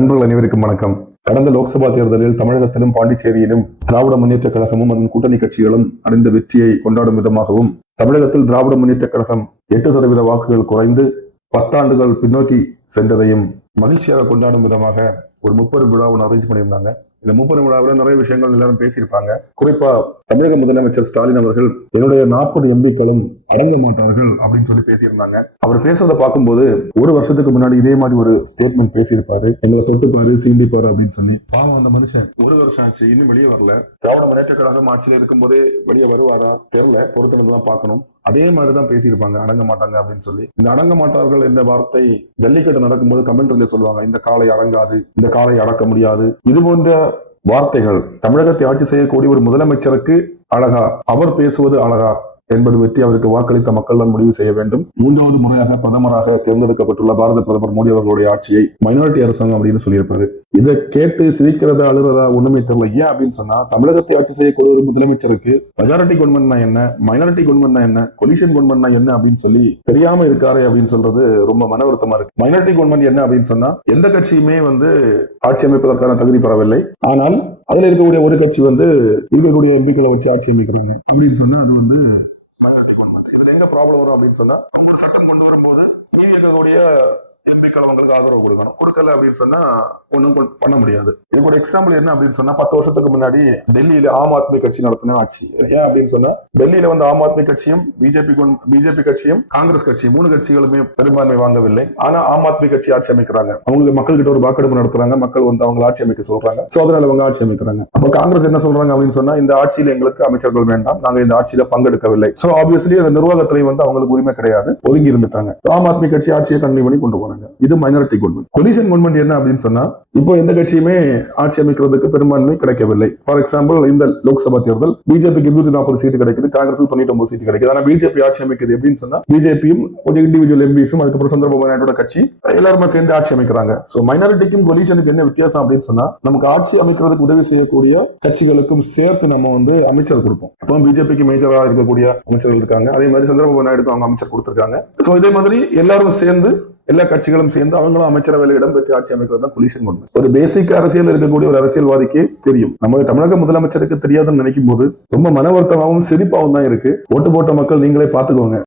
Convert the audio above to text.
நண்பர்கள் அனைவருக்கும் வணக்கம். கடந்த லோக்சபா தேர்தலில் தமிழகத்திலும் பாண்டிச்சேரியிலும் திராவிட முன்னேற்ற கழகமும் அதன் கூட்டணி கட்சிகளும் அடைந்த வெற்றியை கொண்டாடும் விதமாகவும் தமிழகத்தில் திராவிட முன்னேற்ற கழகம் 8% வாக்குகள் குறைந்து 10 ஆண்டுகள் பின்னோக்கி சென்றதையும் மகிழ்ச்சியாக கொண்டாடும் விதமாக ஒரு முப்பெரும் விழா ஒன்று அரேஞ்ச் பண்ணியிருந்தாங்க. இந்த முப்பெரும் விழாவில் நிறைய விஷயங்கள் எல்லாரும் பேசியிருப்பாங்க. குறிப்பா தமிழக முதலமைச்சர் ஸ்டாலின் அவர்கள் என்னுடைய 40 எம்பிக்களும் அடங்க மாட்டார்கள் அப்படின்னு சொல்லி பேசியிருந்தாங்க. அவர் பேசுறதை பார்க்கும்போது ஒரு வருஷத்துக்கு முன்னாடி இதே மாதிரி ஒரு ஸ்டேட்மெண்ட் பேசியிருப்பாரு, எங்களை தொட்டுப்பாரு சீண்டிப்பாரு அப்படின்னு சொல்லி. பாவம் அந்த மனுஷன் ஒரு வருஷம் ஆச்சு, இன்னும் வெளியே வரல. திராவிட முன்னேற்ற கழகம் ஆட்சியில் இருக்கும்போதே வெளியே வருவாரா தெரியல, பொறுத்தனது தான் பார்க்கணும். அதே மாதிரிதான் பேசியிருப்பாங்க, அடங்க மாட்டாங்க அப்படின்னு சொல்லி. இந்த அடங்க மாட்டார்கள் என்ற வார்த்தை ஜல்லிக்கட்டு நடக்கும்போது கமெண்ட்ல சொல்லுவாங்க, இந்த காலை அடங்காது, இந்த காலை அடக்க முடியாது. இது போன்ற வார்த்தைகள் தமிழகத்தை ஆட்சி செய்யக்கூடிய ஒரு முதலமைச்சருக்கு அழகா? அவர் பேசுவது அழகா என்பது பற்றி அவருக்கு வாக்களித்த மக்கள் தான் முடிவு செய்ய வேண்டும். 3வது முறையாக பிரதமராக தேர்ந்தெடுக்கப்பட்டுள்ள பாரத பிரதமர் மோடி அவர்களுடைய ஆட்சியை மைனாரிட்டி அரசாங்கம் அப்படின்னு சொல்லியிருப்பாரு. இதை கேட்டு சிரிக்கிறதா அழுறதா ஒண்ணுமே தெரியல. ஏன் அப்படின்னு சொன்னா, தமிழகத்தை ஆட்சி செய்யக்கூடிய ஒரு முதலமைச்சருக்கு மெஜாரிட்டி கவர்மெண்ட்னா என்ன, மைனாரிட்டி கவர்மெண்ட்னா என்ன, கொலிஷன் கவர்மெண்ட்னா என்ன அப்படின்னு சொல்லி தெரியாம இருக்காரு அப்படின்னு சொல்றது ரொம்ப மன வருத்தமா இருக்கு. மைனாரிட்டி கவர்மெண்ட் என்ன அப்படின்னு சொன்னா, எந்த கட்சியுமே ஆட்சி அமைப்பதற்கான தகுதி பெறவில்லை. ஆனால் அதுல இருக்கக்கூடிய ஒரு கட்சி இருக்கக்கூடிய எம்பிக்களை வச்சு ஆட்சி அமைக்கிறாங்க அப்படின்னு சொன்னா அது இதுல எங்க ப்ராப்ளம் வரும் அப்படின்னு சொன்னா, சட்டம் கொண்டு வரும்போது நீ இருக்கக்கூடிய எம்பிக்கள் அவங்களுக்கு ஆதரவு கொடுக்கணும். கொடுக்கல அப்படின்னு சொன்னா ஒண்ணும் பண்ண முடியாது. இதுக்கு ஒரு எக்ஸாம்பிள் என்ன அப்படின்னு சொன்னா, 10 வருஷத்துக்கு முன்னாடி டெல்லியில ஆம் ஆத்மி கட்சி நடத்தின ஆட்சி. ஏன் அப்படின்னு சொன்னா, டெல்லியில ஆம் ஆத்மி கட்சியும் பிஜேபி கட்சியும் காங்கிரஸ் கட்சியும் 3 கட்சிகளுமே பெரும்பான்மை வாங்கவில்லை. ஆனா ஆம் ஆத்மி கட்சி ஆட்சி அமைக்கிறாங்க. அவங்க மக்கள் கிட்ட ஒரு வாக்கெடுப்பு நடத்துறாங்க, மக்கள் அவங்க ஆட்சி அமைக்க சொல்றாங்க. சோ அதனால அவங்க ஆட்சி அமைக்கிறாங்க. அப்ப காங்கிரஸ் என்ன சொல்றாங்க அப்படின்னு சொன்னா, இந்த ஆட்சியில எங்களுக்கு அமைச்சர்கள் வேண்டாம், நாங்க இந்த ஆட்சியில பங்கெடுக்கவில்லை. சோ ஆப்வியஸ்லி அந்த நிர்வாகத்திலே அவங்களுக்கு உரிமை கிடையாது, ஒதுங்கி இருந்துட்டாங்க. ஆம் ஆத்மி கட்சி ஆட்சியை கண்டினியூ பண்ணி கொண்டு போனாங்க. இது மைனாரிட்டி கவர்மெண்ட். கொலிஷன் கவர்மெண்ட் என்ன அப்படின்னு சொன்னா, இப்போ எந்த கட்சியுமே ஆட்சி அமைக்கிறதுக்கு பெரும்பான்மை கிடைக்கவில்லை. ஃபார் எக்ஸாம்பிள், இந்த லோக்சபா தேர்தல் பிஜேபிக்கு 240 சீட்டு கிடைக்குது, காங்கிரஸ் 99 சீட்டு கிடைக்குது. ஆனா பிஜேபி ஆட்சி அமைக்கிறது எப்படின்னு சொன்னா, பிஜேபியும் கொஞ்சம் இண்டிவிஜுவல் எம்பிஸும் அதுக்கப்புறம் சந்திரபாபு நாயுடு கட்சி எல்லாருமே சேர்ந்து ஆட்சி அமைக்கிறாங்க. சோ மைனாரிட்டிக்கும் கொலிஷனுக்கு என்ன வித்தியாசம் அப்படின்னு சொன்னா, நமக்கு ஆட்சி அமைக்கிறதுக்கு உதவி செய்யக்கூடிய கட்சிகளுக்கும் சேர்த்து நம்ம அமைச்சர் கொடுப்போம். இப்போ பிஜேபிக்கு மேஜரா இருக்கக்கூடிய அமைச்சர்கள் இருக்காங்க, அதே மாதிரி சந்திரபாபு நாயுடுக்கு அவங்க அமைச்சர் கொடுத்திருக்காங்க. சோ இதே மாதிரி எல்லாரும் சேர்ந்து, எல்லா கட்சிகளும் சேர்ந்து அவங்களும் அமைச்சரவையில் இடம் பெற்று ஆட்சி அமைக்கிறது தான் கொலிஷன் கவர்மெண்ட். ஒரு பேசிக் அரசியல் இருக்கக்கூடிய ஒரு அரசியல்வாதிக்கு தெரியும். நம்ம தமிழக முதலமைச்சருக்கு தெரியாதுன்னு நினைக்கும் போது ரொம்ப மன வருத்தமாகவும் சிரிப்பாகவும் தான் இருக்கு. ஓட்டு போட்ட மக்கள் நீங்களே பாத்துக்கோங்க.